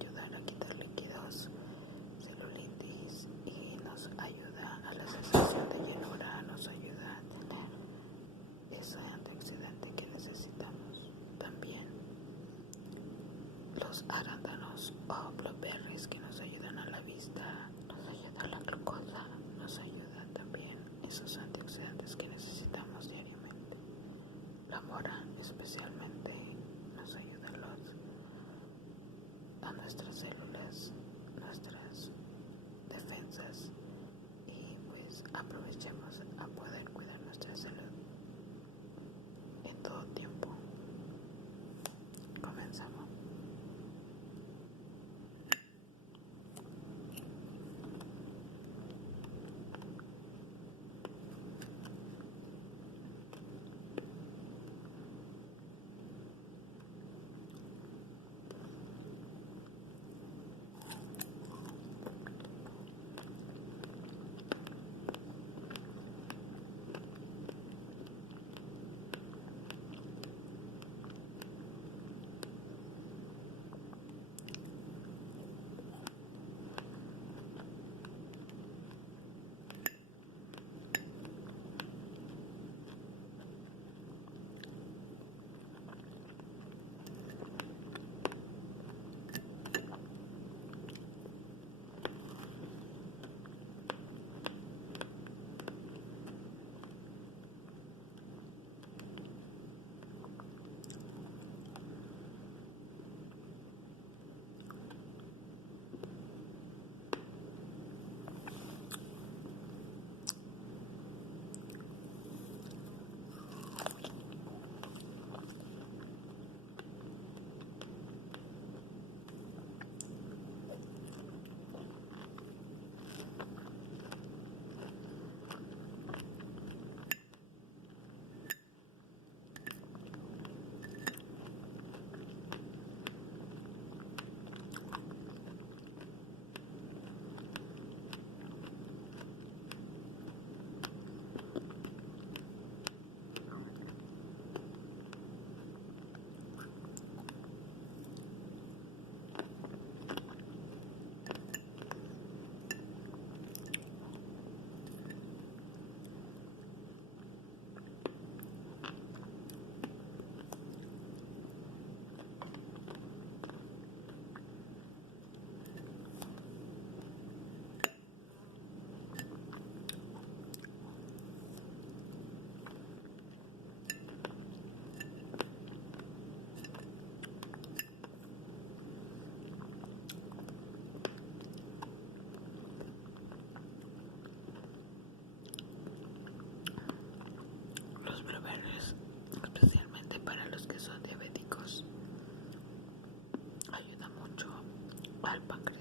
ayudar a quitar líquidos, celulitis, y nos ayuda a la sensación de llenura, nos ayuda a tener ese antioxidante que necesitamos. También los arándanos o blueberries que nos ayudan a la vista, nos ayuda a la glucosa, nos ayuda también esos antioxidantes que necesitamos diariamente. La mora especialmente nos ayuda a nuestras células, nuestras defensas, y pues aprovechemos a poder cuidar nuestra salud en todo tiempo. Comenzamos. Los blueberries, especialmente para los que son diabéticos, ayuda mucho al páncreas.